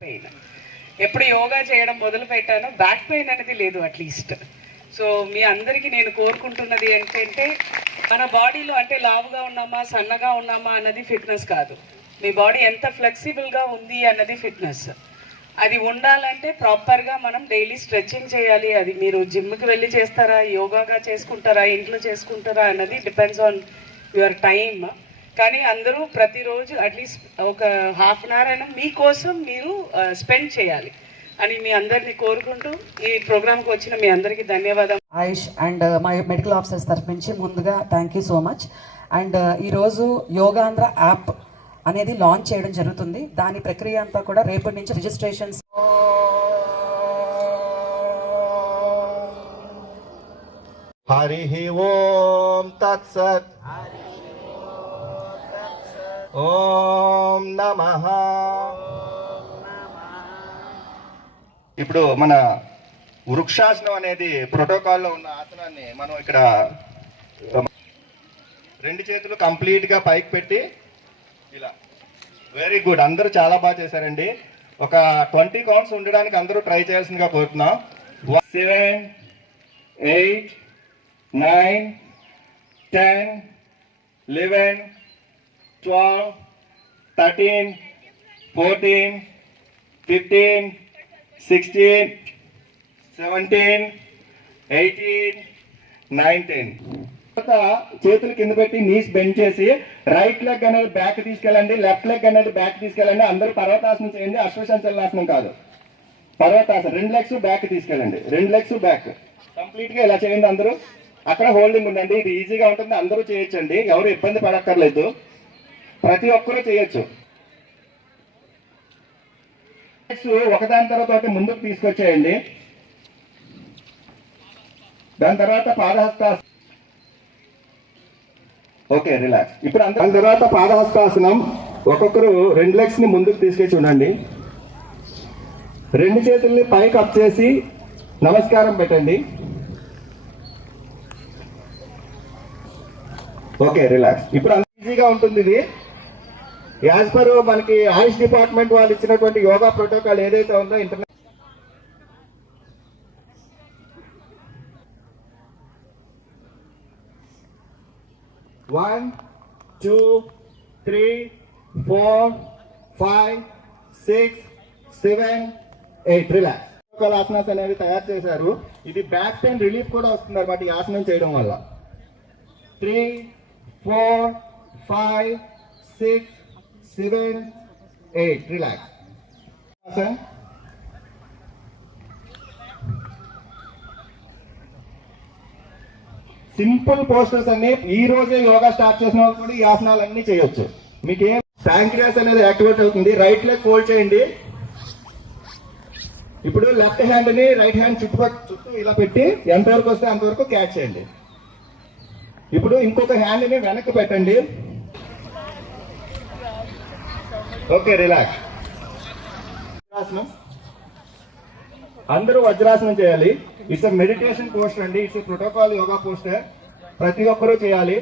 Pain ఎప్పుడు యోగా చేయడం మొదలు పెట్టానో బ్యాక్ పెయిన్ అనేది లేదు అట్లీస్ట్ సో మీ అందరికీ నేను కోరుకుంటున్నది ఏంటంటే మన బాడీలో అంటే లావుగా ఉన్నామా సన్నగా ఉన్నామా అన్నది ఫిట్నెస్ కాదు. మీ బాడీ ఎంత ఫ్లెక్సిబుల్గా ఉంది అన్నది ఫిట్నెస్ అది ఉండాలంటే ప్రాపర్గా మనం డైలీ స్ట్రెచ్చింగ్ చేయాలి. అది మీరు జిమ్కి వెళ్ళి చేస్తారా యోగాగా చేసుకుంటారా ఇంట్లో చేసుకుంటారా అన్నది డిపెండ్స్ ఆన్ యువర్ టైమ్ కానీ అందరూ ప్రతిరోజు అట్లీస్ట్ ఒక హాఫ్ అన్ అవర్ అయినా మీకోసం మీరు స్పెండ్ చేయాలి అని మీ అందరిని కోరుకుంటూ ఈ ప్రోగ్రామ్కి వచ్చిన మీ అందరికీ ధన్యవాదాలు ఆయుష్ అండ్ మా మెడికల్ ఆఫీసర్స్ తరఫు నుంచి ముందుగా thank you so much and ఈరోజు యోగాంధ్ర యాప్ అనేది లాంచ్ చేయడం జరుగుతుంది. దాని ప్రక్రియ అంతా కూడా రేపటి నుంచి రిజిస్ట్రేషన్స్ హరి ఓం తత్సత్. ఓం నమ. ఇప్పుడు మన వృక్షాసనం అనేది ప్రోటోకాల్లో ఉన్న ఆసనాన్ని మనం ఇక్కడ రెండు చేతులు కంప్లీట్గా పైకి పెట్టి ఇలా. వెరీ గుడ్ అందరూ చాలా బాగా చేశారండి. ఒక ట్వంటీ కౌంట్స్ ఉండడానికి అందరూ ట్రై చేయాల్సిందిగా కోరుతున్నాం. Seven eight nine ten eleven twelve thirteen fourteen fifteen sixteen seventeen eighteen nineteen చేతులు కింద పెట్టి నీస్ బెండ్ చేసి రైట్ లెగ్ అనేది బ్యాక్ తీసుకెళ్ళండి లెఫ్ట్ లెగ్ అనేది బ్యాక్ తీసుకెళ్ళండి. అందరూ పర్వతాసనం చేయండి అశ్వశంచలనాసనం కాదు. పర్వతాసనం రెండు లెగ్స్ బ్యాక్ తీసుకెళ్ళండి రెండు లెగ్స్ బ్యాక్ కంప్లీట్గా ఇలా చేయండి అందరూ. అక్కడ హోల్డింగ్ ఉండండి ఇది ఈజీగా ఉంటుంది అందరూ చేయొచ్చండి. ఎవరు ఇబ్బంది పడక్కర్లేదు. ప్రతి ఒక్కరూ చేయొచ్చు. ఒకదాని తర్వాత ముందుకు తీసుకొచ్చేయండి. దాని తర్వాత పాదహస్తాసనం. Okay relax. ఇప్పుడు దాని తర్వాత పాదహస్తాసనం. ఒక్కొక్కరు రెండు లెగ్స్ని ముందుకు తీసుకొచ్చి ఉండండి. రెండు చేతుల్ని పైకి అప్ చేసి నమస్కారం పెట్టండి. Okay relax. ఇప్పుడు అంత ఈజీగా ఉంటుంది ఇది. యాజ్ పర్ మనకి ఆయుష్ డిపార్ట్మెంట్ వాళ్ళు ఇచ్చినటువంటి యోగా ప్రోటోకాల్ ఏదైతే ఉందో internet one two three four five six seven eight relax asanas అనేవి తయారు చేశారు. ఇది బ్యాక్ పెయిన్ రిలీఫ్ కూడా వస్తుంది అనమాట ఈ ఆసనం చేయడం వల్ల. Three four five six seven eight relax simple postures అన్ని ఈ రోజే యోగా స్టార్ట్ చేసిన వాళ్ళు కూడా ఈ ఆసనాలన్నీ చేయొచ్చు. మీకు ఏం ప్యాంక్రియాస్ అనేది యాక్టివేట్ అవుతుంది. రైట్ లెగ్ ఫోల్డ్ చేయండి. ఇప్పుడు లెఫ్ట్ హ్యాండ్ని రైట్ హ్యాండ్ చుట్టుపక్కల చుట్టూ ఇలా పెట్టి ఎంతవరకు వస్తే అంతవరకు క్యాచ్ చేయండి. ఇప్పుడు ఇంకొక హ్యాండ్ని వెనక్కి పెట్టండి. Okay relax vajrasanam. అందరూ వజ్రాసనం చేయాలి. ఇట్స్ మెడిటేషన్ పోస్టర్ అండి. ఇట్స్ ప్రోటోకాల్ యోగా పోస్టర్ ప్రతి ఒక్కరూ చేయాలి.